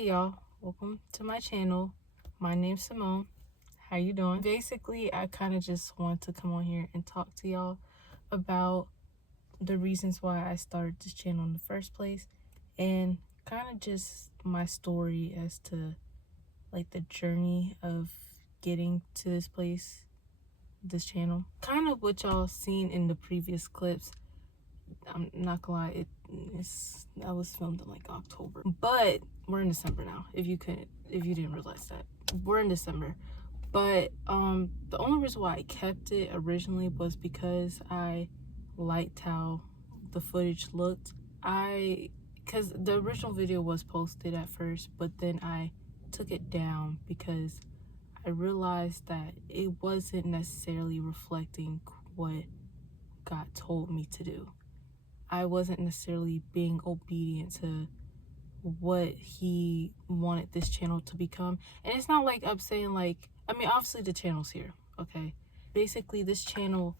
Hey y'all, welcome to my channel. My name's Simone. How you doing? Basically, I kind of just want to come on here and talk to y'all about the reasons why I started this channel in the first place, and kind of just my story as to like the journey of getting to this place, this channel. Kind of what y'all seen in the previous clips. I'm not gonna lie, that was filmed in like October, but we're in December now. If you didn't realize that, we're in December. But the only reason why I kept it originally was because I liked how the footage looked. Because the original video was posted at first, but then I took it down because I realized that it wasn't necessarily reflecting what God told me to do. I wasn't necessarily being obedient to what he wanted this channel to become. And it's not like I'm saying like, I mean, obviously the channel's here, okay? Basically, this channel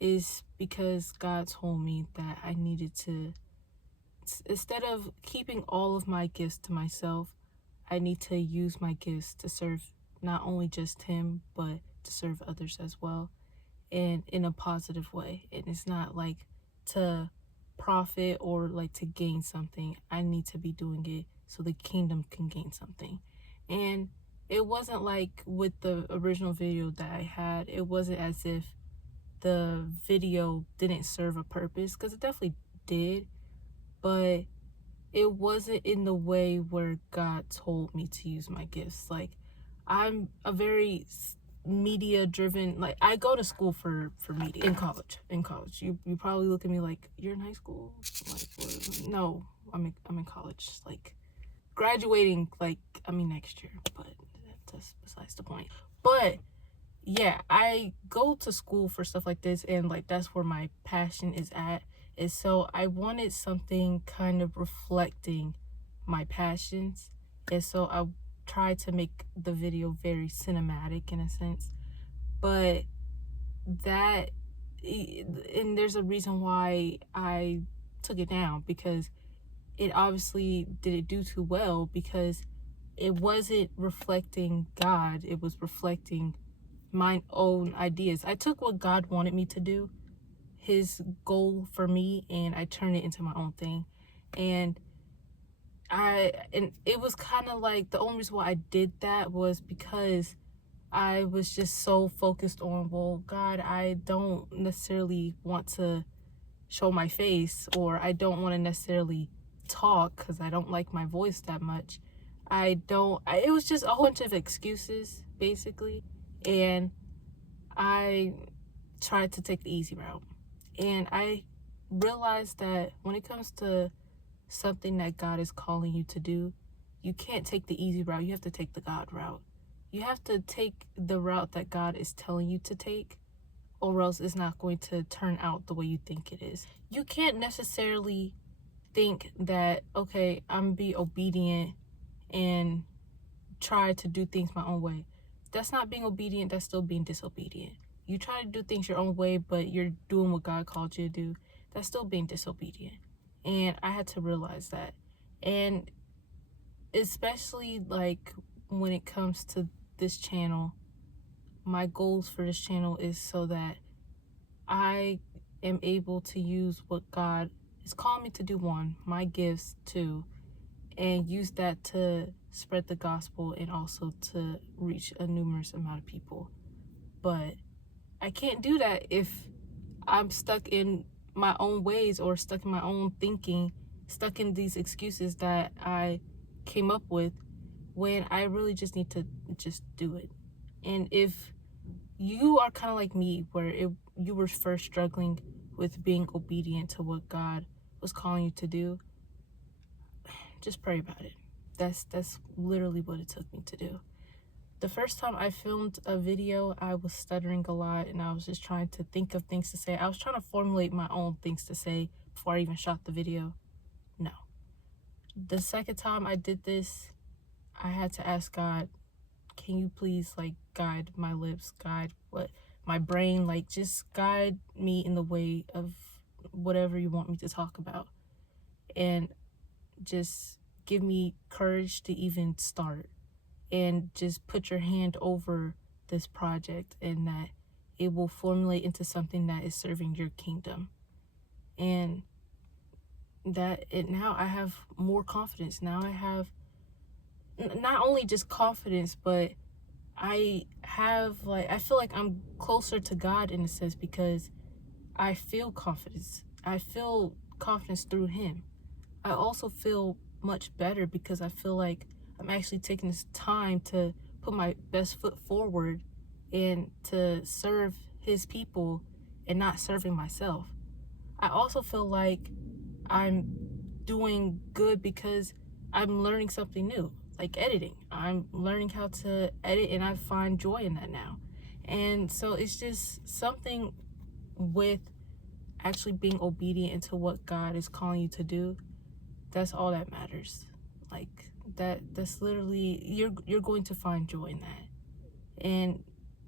is because God told me that I needed to, instead of keeping all of my gifts to myself, I need to use my gifts to serve not only just him, but to serve others as well, and in a positive way. And it's not like to profit or like to gain something. I need to be doing it so the kingdom can gain something. And it wasn't like with the original video that I had, it wasn't as if the video didn't serve a purpose, because it definitely did, but it wasn't in the way where God told me to use my gifts. Like, I'm a very media driven, like, I go to school for media in college. You probably look at me like, you're in high school? Like, what? No, I'm in college, like graduating, like, I mean next year, but that's besides the point. But yeah, I go to school for stuff like this, and like that's where my passion is at. And so I wanted something kind of reflecting my passions, and so I tried to make the video very cinematic in a sense. But that, and there's a reason why I took it down, because it obviously didn't do too well, because it wasn't reflecting God, it was reflecting my own ideas. I took what God wanted me to do, his goal for me, and I turned it into my own thing. And it was kind of like, the only reason why I did that was because I was just so focused on, well, God, I don't necessarily want to show my face, or I don't want to necessarily talk because I don't like my voice that much. It was just a whole bunch of excuses, basically. And I tried to take the easy route. And I realized that when it comes to something that God is calling you to do, you can't take the easy route. You have to take the God route. You have to take the route that God is telling you to take, or else it's not going to turn out the way you think it is. You can't necessarily think that, okay, I'm gonna be obedient and try to do things my own way. That's not being obedient, that's still being disobedient. You try to do things your own way, but you're doing what God called you to do, that's still being disobedient. And I had to realize that. And especially like when it comes to this channel, my goals for this channel is so that I am able to use what God is calling me to do, one, my gifts, two, and use that to spread the gospel and also to reach a numerous amount of people. But I can't do that if I'm stuck in my own ways, or stuck in my own thinking, stuck in these excuses that I came up with, when I really just need to just do it. And if you are kind of like me, where you were first struggling with being obedient to what God was calling you to do, just pray about it. That's literally what it took me to do. The first time I filmed a video, I was stuttering a lot, and I was just trying to think of things to say. I was trying to formulate my own things to say before I even shot the video. No. The second time I did this, I had to ask God, can you please like guide my lips, guide what my brain, like just guide me in the way of whatever you want me to talk about. And just give me courage to even start and just put your hand over this project, and that it will formulate into something that is serving your kingdom. And now I have more confidence. Now I have not only just confidence, but I feel like I'm closer to God in a sense, because I feel confidence. I feel confidence through him. I also feel much better because I feel like I'm actually taking this time to put my best foot forward and to serve his people and not serving myself. I also feel like I'm doing good because I'm learning something new, like editing. I'm learning how to edit, and I find joy in that now. And so it's just something with actually being obedient into what God is calling you to do. That's all that matters. Like that's literally, you're going to find joy in that. And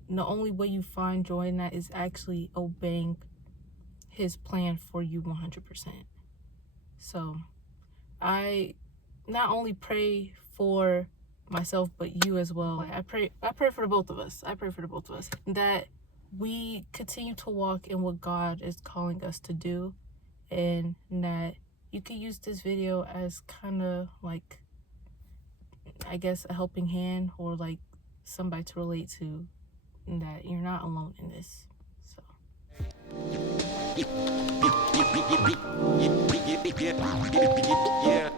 the only way you find joy in that is actually obeying his plan for you 100%. So I not only pray for myself, but you as well. I pray for the both of us. I pray for the both of us that we continue to walk in what God is calling us to do, and that you could use this video as kind of like, I guess, a helping hand, or like somebody to relate to, and that you're not alone in this. So Yeah.